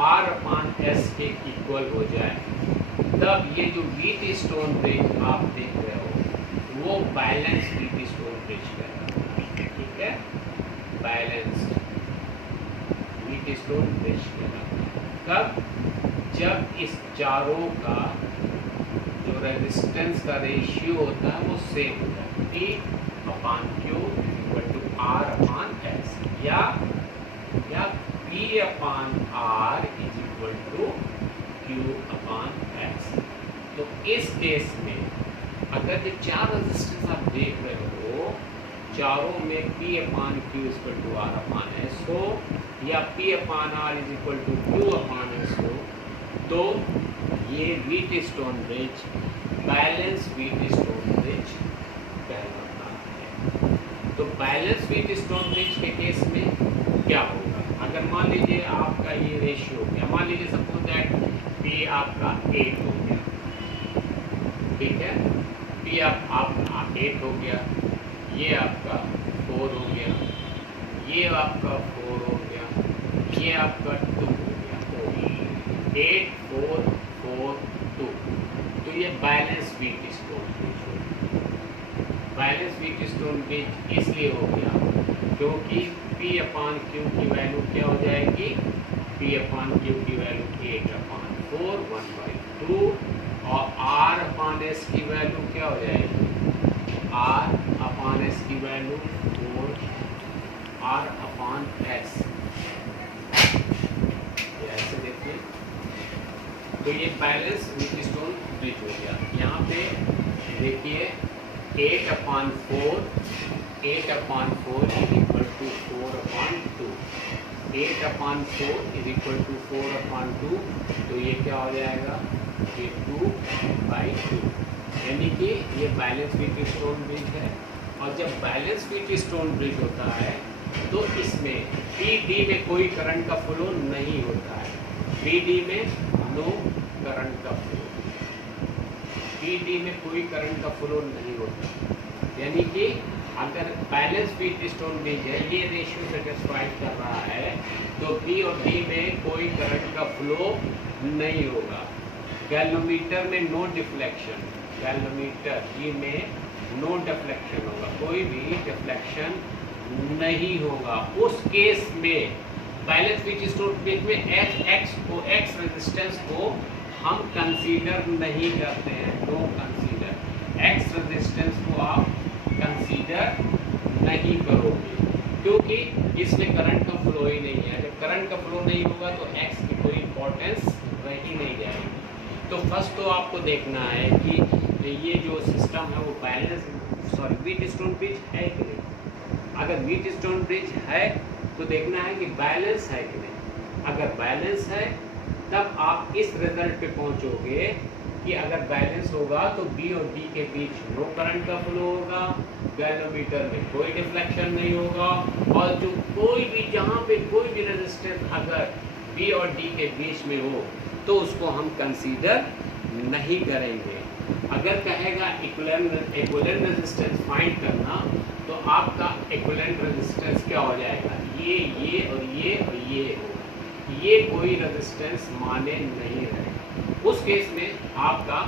R upon S के equal हो जाए, तब ये जो व्हीटस्टोन ब्रिज आप देख रहे हो वो बैलेंस व्हीटस्टोन ब्रिज कहलाता है। ठीक है, बैलेंस व्हीटस्टोन ब्रिज कहलाता है। कब? जब इस चारों का जो रेजिस्टेंस का रेशियो होता है वो सेम होता है, P upon Q equal to R upon S, या P upon R is equal to Q upon S। तो इस केस में अगर ये चार रेजिस्टेंस आप देख रहे हो, चारों में P upon Q equal to R upon S हो, या P upon R is equal to Q upon S हो, तो ये Wheatstone bridge balance Wheatstone bridge कहलाता है। तो बैलेंस व्हीटस्टोन ब्रिज के केस में क्या होगा? अगर मान लीजिए आपका ये रेशियो हो गया, मान लीजिए सपोज दैट P आपका 8 हो गया, ठीक है, P आपका 8 हो गया, ये आपका 4 हो गया, ये आपका 4 हो गया, ये आपका 2 हो गया, तो 8 4 4 2, तो ये बैलेंस व्हीटस्टोन ब्रिज हो गया। बैलेंस व्हीटस्टोन ब्रिज इसलिए हो गया क्योंकि P अपान Q की वैल्यू क्या हो जाएगी? P अपान Q की वैल्यू 8 अपान 4 1/2, और R अपान S की वैल्यू क्या हो जाएगी? R अपान S की वैल्यू 4 R अपान S। ऐसे देखिए, तो ये बैलेंस व्हीटस्टोन ब्रिज हो गया। यहाँ पे देखिए 8 upon 4 is equal to 4 upon 2, 8 upon 4 is equal to 4 upon 2, तो ये क्या हो जाएगा? ये 2/2, यानी कि ये बैलेंस व्हीटस्टोन ब्रिज है। और जब बैलेंस व्हीटस्टोन ब्रिज होता है तो इसमें PD में कोई करंट का फ्लो नहीं होता है, PD में नो करंट का फ्लो, PD में कोई करंट का फ्लो नहीं होता। यानी कि अगर बैलेंस व्हीटस्टोन ब्रिज है, ये रेशियो सेटिस्फाइड कर रहा है, तो P और D में कोई करंट का फ्लो नहीं होगा। गैल्वेनोमीटर में नो डिफ्लेक्शन, गैल्वेनोमीटर G में नो डिफ्लेक्शन होगा, कोई भी डिफ्लेक्शन नहीं होगा। उस केस में बैलेंस व्हीटस्टोन ब्रिज में एक्स रेजिस्टेंस को हम कंसीडर नहीं करते हैं, नो कंसीडर। एक्स रेजिस्टेंस को आप कंसीडर नहीं करोगे क्योंकि इसमें करंट का फ्लो ही नहीं है। जब करंट का फ्लो नहीं होगा तो एक्स की कोई इंपॉर्टेंस रह ही नहीं जाएगी। तो फर्स्ट तो आपको देखना है कि ये जो सिस्टम है वो बैलेंस व्हीटस्टोन ब्रिज है कि नहीं। अगर व्हीटस्टोन ब्रिज है तो देखना है कि बैलेंस है कि नहीं। अगर बैलेंस है तब आप इस रिजल्ट पे पहुंचोगे कि अगर बैलेंस होगा तो B और D के बीच नो करंट का फ्लो होगा, गैल्वेनोमीटर में कोई डिफ्लेक्शन नहीं होगा, और जो कोई भी जहाँ पे कोई भी रेजिस्टेंस अगर B और D के बीच में हो तो उसको हम कंसीडर नहीं करेंगे। अगर कहेगा इक्विवेलेंट रेजिस्टेंस फाइंड करना, तो आपका इक्विवेलेंट रेजिस्टेंस क्या हो जाएगा? ये और ये और ये होगा, ये कोई रेजिस्टेंस माने नहीं रहेगा। उस केस में आपका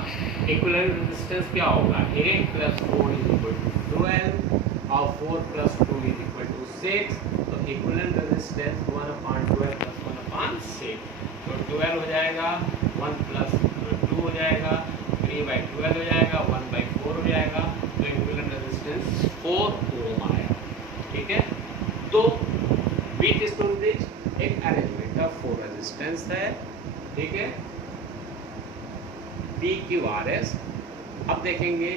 इक्विवेलेंट रेजिस्टेंस क्या होगा? 8 + 4 = 12 और 4 + 2 = 6, तो इक्विवेलेंट रेजिस्टेंस 1/12 + 1/6, तो 12 हो जाएगा, 1 + 2 हो जाएगा, 3/12 हो जाएगा, 1/4 हो जाएगा, तो इक्विवेलेंट रेजिस्टेंस 4 ओम आएगा। ठीक है, तो व्हीटस्टोन ब्रिज एक अरेंजमेंट ऑफ 4 रेजिस्टेंस है। ठीक है, PQRS। अब देखेंगे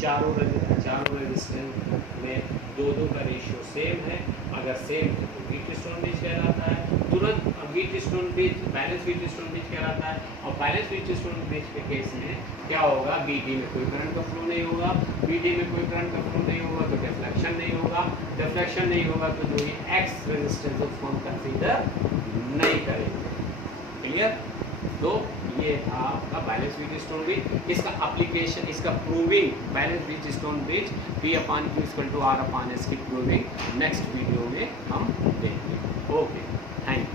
चारों रेजिस्टेंस में 2-2 का रेशियो सेम है। अगर सेम है तो व्हीटस्टोन ब्रिज कहलाता है। तुरंत Wheatstone bridge balance Wheatstone bridge कहलाता है। और बैलेंस व्हीटस्टोन ब्रिज के केस में क्या होगा? BD में कोई करंट का फ्लो नहीं होगा, BD में कोई करंट का फ्लो नहीं होगा तो डिफ्लेक्शन नहीं होगा, डिफ्लेक्शन नहीं होगा तो जो ये एक्स रेजिस्टेंस उसको हम कंसीडर नहीं करेंगे। क्लियर? तो ये था आपका बैलेंस व्हीटस्टोन ब्रिज। इसका एप्लीकेशन, इसका proving balance Wheatstone bridge P/Q = R/S की प्रूविंग नेक्स्ट वीडियो में हम देखेंगे। Okay, thank you.